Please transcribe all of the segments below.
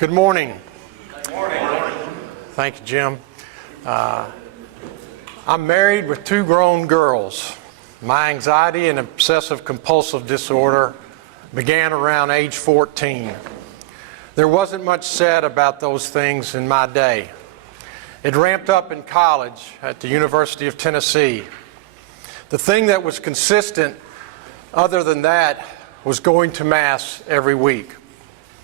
Good morning. Good morning. Thank you, Jim. I'm married with 2 grown girls. My anxiety and obsessive compulsive disorder began around age 14. There wasn't much said about those things in my day. It ramped up in college at the University of Tennessee. The thing that was consistent other than that was going to Mass every week.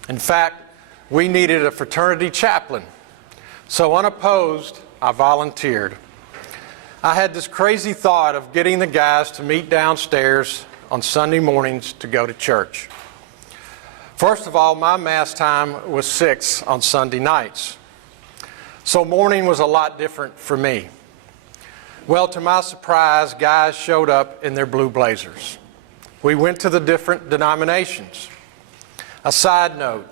In fact, we needed a fraternity chaplain. So unopposed, I volunteered. I had this crazy thought of getting the guys to meet downstairs on Sunday mornings to go to church. First of all, my Mass time was 6 on Sunday nights. So morning was a lot different for me. Well, to my surprise, guys showed up in their blue blazers. We went to the different denominations. A side note,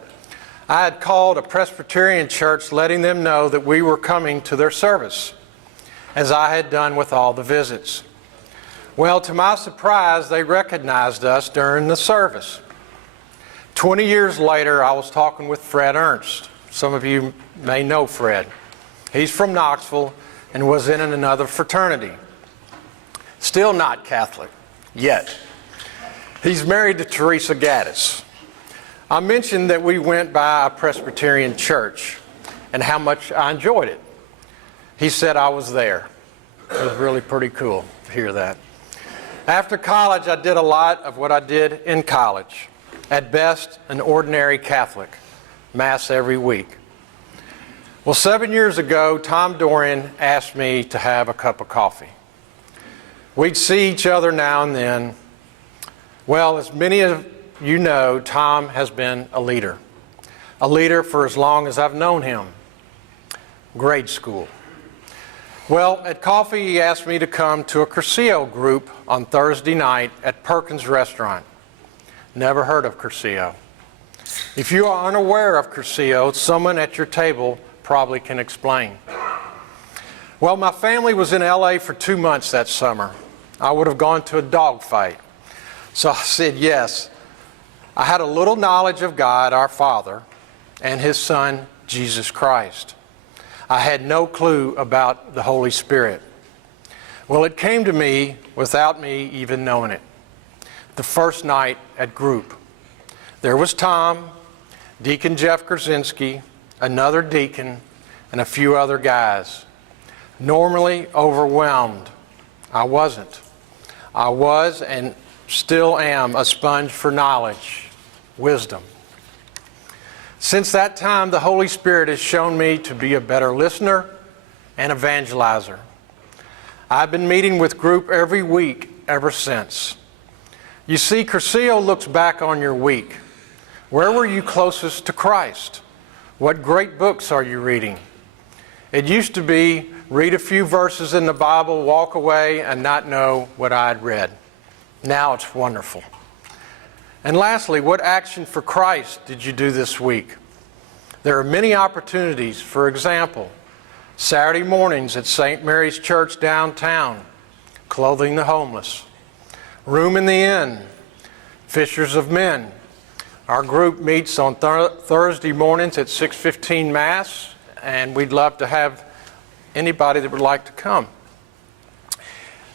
I had called a Presbyterian church letting them know that we were coming to their service, as I had done with all the visits. Well, to my surprise, they recognized us during the service. 20 years later, I was talking with Fred Ernst. Some of you may know Fred. He's from Knoxville and was in another fraternity. Still not Catholic, yet. He's married to Teresa Gaddis. I mentioned that we went by a Presbyterian church and how much I enjoyed it. He said I was there. It was really pretty cool to hear that. After college, I did a lot of what I did in college. At best, an ordinary Catholic. Mass every week. Well, 7 years ago, Tom Dorian asked me to have a cup of coffee. We'd see each other now and then. Well, as many of you know, Tom has been a leader for as long as I've known him. Grade school. Well, at coffee, he asked me to come to a Cursillo group on Thursday night at Perkins Restaurant. Never heard of Cursillo. If you are unaware of Cursillo, someone at your table probably can explain. Well, my family was in LA for 2 months that summer. I would have gone to a dog fight. So I said yes. I had a little knowledge of God, our Father, and His Son, Jesus Christ. I had no clue about the Holy Spirit. Well, it came to me without me even knowing it. The first night at group. There was Tom, Deacon Jeff Krasinski, another deacon, and a few other guys. Normally overwhelmed. I wasn't. I was and still am a sponge for knowledge, wisdom. Since that time, the Holy Spirit has shown me to be a better listener and evangelizer. I've been meeting with group every week ever since. You see, Cursillo looks back on your week. Where were you closest to Christ? What great books are you reading? It used to be read a few verses in the Bible, walk away, and not know what I'd read. Now it's wonderful. And lastly, what action for Christ did you do this week? There are many opportunities. For example, Saturday mornings at St. Mary's Church downtown, clothing the homeless. Room in the Inn, Fishers of Men. Our group meets on Thursday mornings at 6:15 Mass, and we'd love to have anybody that would like to come.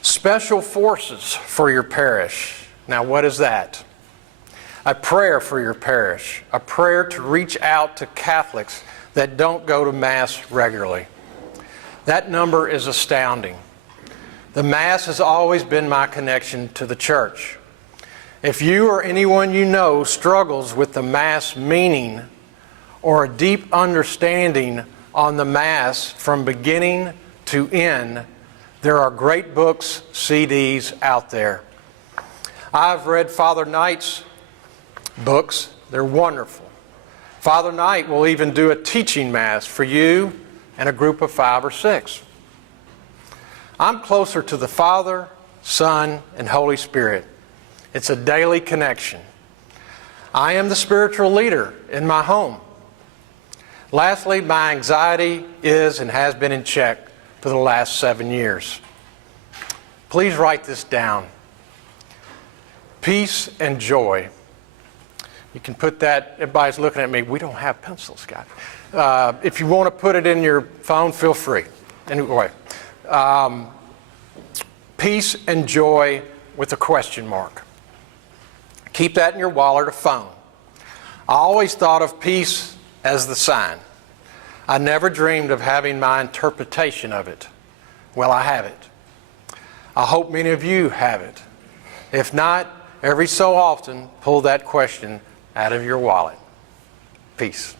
Special forces for your parish. Now, what is that? A prayer for your parish. A prayer to reach out to Catholics that don't go to Mass regularly. That number is astounding. The Mass has always been my connection to the church. If you or anyone you know struggles with the Mass meaning or a deep understanding on the Mass from beginning to end, there are great books, CDs out there. I've read Father Knight's books. They're wonderful. Father Knight will even do a teaching Mass for you and a group of 5 or 6. I'm closer to the Father, Son, and Holy Spirit. It's a daily connection. I am the spiritual leader in my home. Lastly, my anxiety is and has been in check for the last 7 years. Please write this down. Peace and joy. You can put that, everybody's looking at me, we don't have pencils, Scott. If you want to put it in your phone, feel free. Anyway, peace and joy with a question mark. Keep that in your wallet or phone. I always thought of peace as the sign. I never dreamed of having my interpretation of it. Well, I have it. I hope many of you have it. If not, every so often, pull that question out of your wallet. Peace.